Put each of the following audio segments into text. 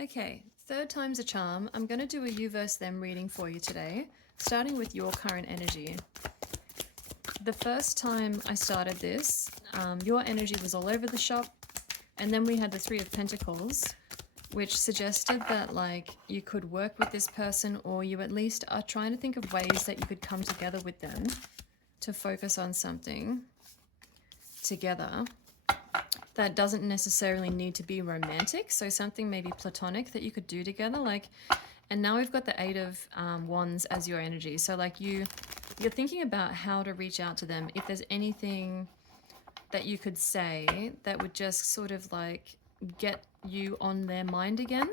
Okay, third time's a charm. I'm going to do a you versus them reading for you today, starting with your current energy. The first time I started this, your energy was all over the shop, and then we had the Three of Pentacles, which suggested that like you could work with this person, or you at least are trying to think of ways that you could come together with them to focus on something together. That doesn't necessarily need to be romantic, so something maybe platonic that you could do together, like. And now we've got the Eight of Wands as your energy, so like you're thinking about how to reach out to them. If there's anything that you could say that would just sort of like get you on their mind again.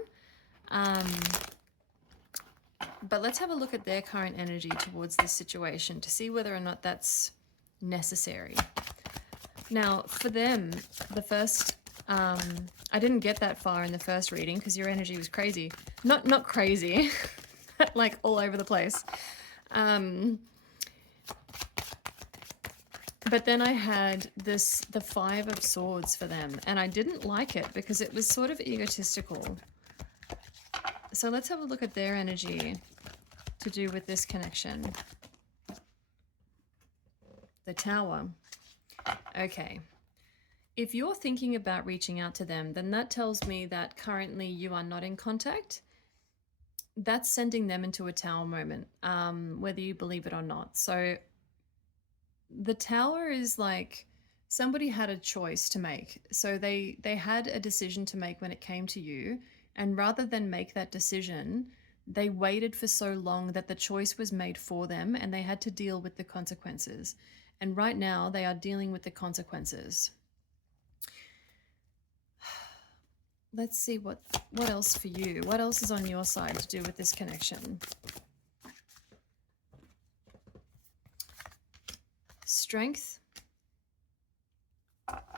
But let's have a look at their current energy towards this situation to see whether or not that's necessary. Now, for them, the first, I didn't get that far in the first reading because your energy was crazy. Not crazy, like all over the place. But then I had the Five of Swords for them, and I didn't like it because it was sort of egotistical. So let's have a look at their energy to do with this connection. The Tower. Okay. If you're thinking about reaching out to them, then that tells me that currently you are not in contact. That's sending them into a Tower moment, whether you believe it or not. So the Tower is like somebody had a choice to make. So they had a decision to make when it came to you. And rather than make that decision, they waited for so long that the choice was made for them and they had to deal with the consequences. And right now they are dealing with the consequences. Let's see what else for you. What else is on your side to do with this connection? Strength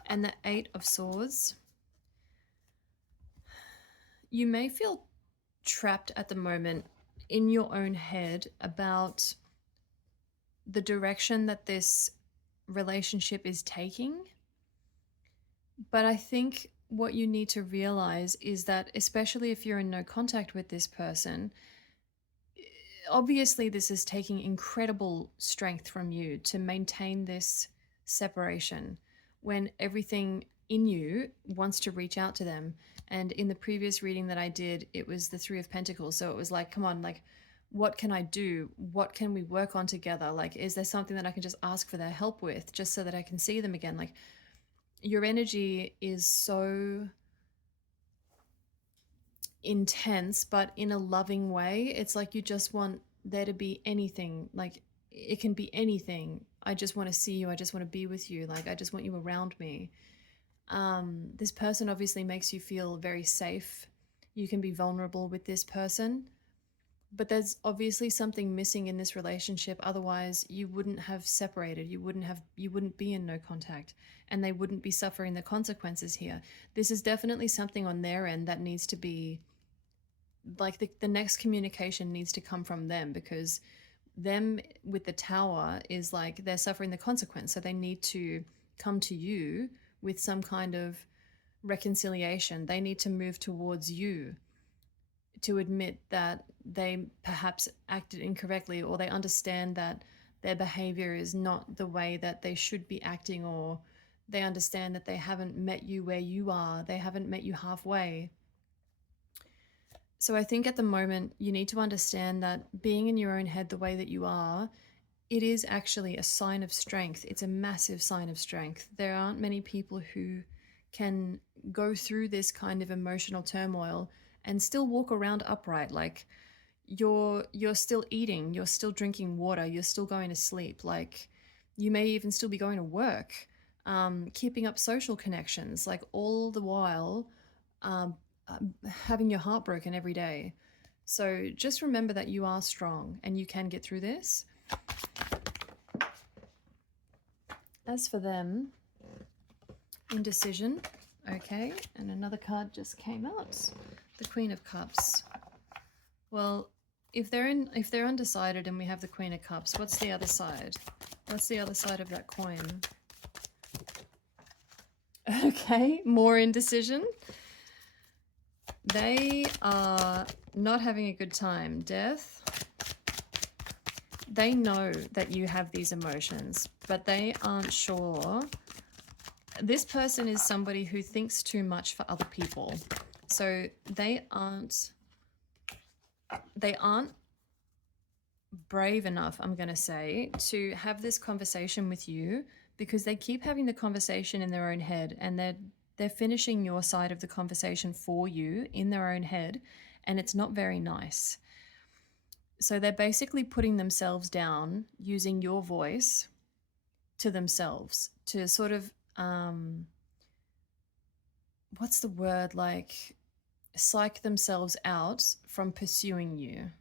and the Eight of Swords. You may feel trapped at the moment in your own head about the direction that this relationship is taking. But I think what you need to realize is that, especially if you're in no contact with this person, obviously this is taking incredible strength from you to maintain this separation when everything in you wants to reach out to them. And in the previous reading that I did, it was the Three of Pentacles. So it was like, come on, like, what can I do? What can we work on together? Like, is there something that I can just ask for their help with just so that I can see them again? Like, your energy is so intense, but in a loving way. It's like you just want there to be anything. Like, it can be anything. I just want to see you. I just want to be with you. Like, I just want you around me. This person obviously makes you feel very safe. You can be vulnerable with this person, but there's obviously something missing in this relationship. Otherwise you wouldn't have separated. You wouldn't be in no contact, and they wouldn't be suffering the consequences here. This is definitely something on their end that needs to be like the next communication needs to come from them, because them with the Tower is like they're suffering the consequence. So they need to come to you with some kind of reconciliation. They need to move towards you to admit that they perhaps acted incorrectly, or they understand that their behavior is not the way that they should be acting, or they understand that they haven't met you where you are. They haven't met you halfway. So I think at the moment you need to understand that being in your own head the way that you are, it is actually a sign of strength. It's a massive sign of strength. There aren't many people who can go through this kind of emotional turmoil and still walk around upright. Like, you're still eating, you're still drinking water, you're still going to sleep. Like, you may even still be going to work, keeping up social connections, like all the while having your heart broken every day. So just remember that you are strong and you can get through this. As for them, indecision. Okay, and another card just came out, the Queen of Cups. Well, if they're undecided and we have the Queen of Cups, what's the other side? What's the other side of that coin? Okay, more indecision. They are not having a good time. Death. They know that you have these emotions, but they aren't sure. This person is somebody who thinks too much for other people. So they aren't brave enough, I'm going to say, to have this conversation with you, because they keep having the conversation in their own head, and they're finishing your side of the conversation for you in their own head, and it's not very nice. So they're basically putting themselves down using your voice to themselves to sort of what's the word, like psych themselves out from pursuing you.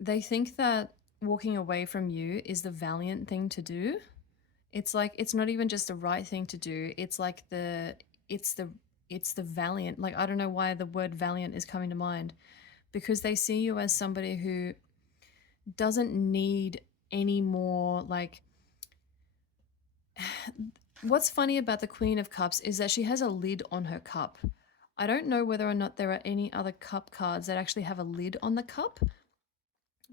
They think that walking away from you is the valiant thing to do. It's like it's not even just the right thing to do. It's like it's the valiant. Like I don't know why the word valiant is coming to mind, because they see you as somebody who doesn't need any more, like what's funny about the Queen of Cups is that she has a lid on her cup. I don't know whether or not there are any other cup cards that actually have a lid on the cup.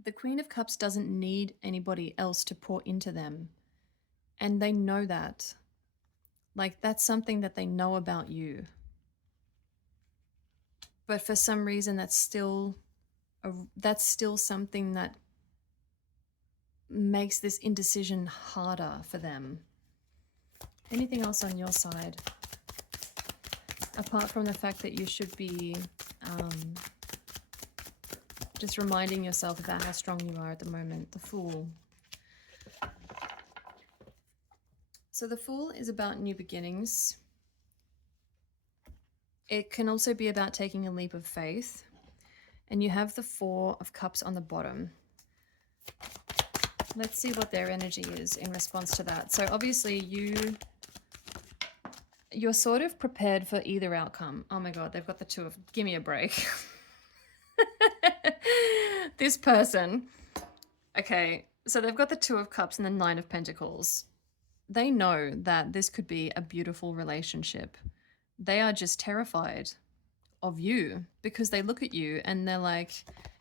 The Queen of Cups doesn't need anybody else to pour into them. And they know that. Like, that's something that they know about you. But for some reason, that's still something that makes this indecision harder for them. Anything else on your side? Apart from the fact that you should be just reminding yourself about how strong you are at the moment. The Fool. So the Fool is about new beginnings. It can also be about taking a leap of faith. And you have the Four of Cups on the bottom. Let's see what their energy is in response to that. So obviously you're sort of prepared for either outcome. Oh my God, they've got the Two of... Give me a break. This person. Okay, so they've got the Two of Cups and the Nine of Pentacles. They know that this could be a beautiful relationship. They are just terrified of you because they look at you and they're like,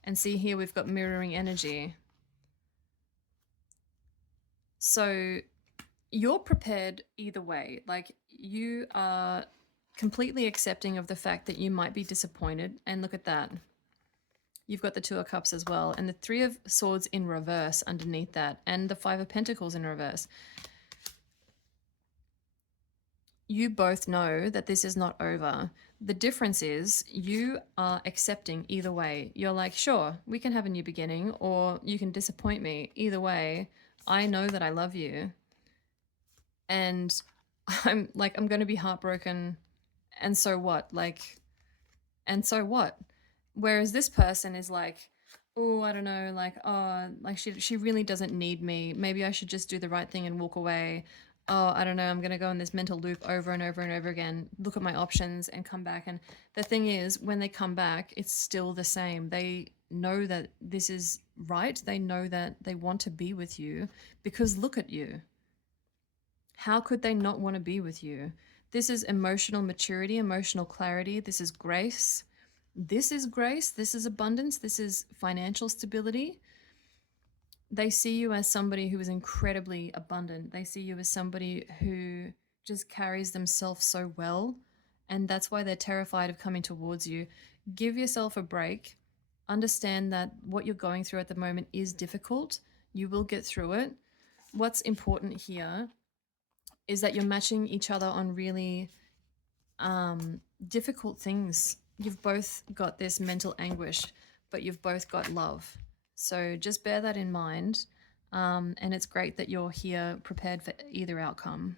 and see here we've got mirroring energy. So you're prepared either way. Like, you are completely accepting of the fact that you might be disappointed. And look at that. You've got the Two of Cups as well. And the Three of Swords in reverse underneath that. And the Five of Pentacles in reverse. You both know that this is not over. The difference is you are accepting either way. You're like, sure, we can have a new beginning, or you can disappoint me. Either way, I know that I love you. And I'm going to be heartbroken. And so what? And so what? Whereas this person is like, oh, I don't know, she really doesn't need me. Maybe I should just do the right thing and walk away. Oh, I don't know, I'm going to go in this mental loop over and over and over again, look at my options and come back. And the thing is, when they come back, it's still the same. They know that this is right. They know that they want to be with you because look at you. How could they not want to be with you? This is emotional maturity, emotional clarity. This is grace. This is grace. This is abundance. This is financial stability. They see you as somebody who is incredibly abundant. They see you as somebody who just carries themselves so well. And that's why they're terrified of coming towards you. Give yourself a break. Understand that what you're going through at the moment is difficult. You will get through it. What's important here is that you're matching each other on really difficult things. You've both got this mental anguish, but you've both got love. So just bear that in mind. And it's great that you're here prepared for either outcome.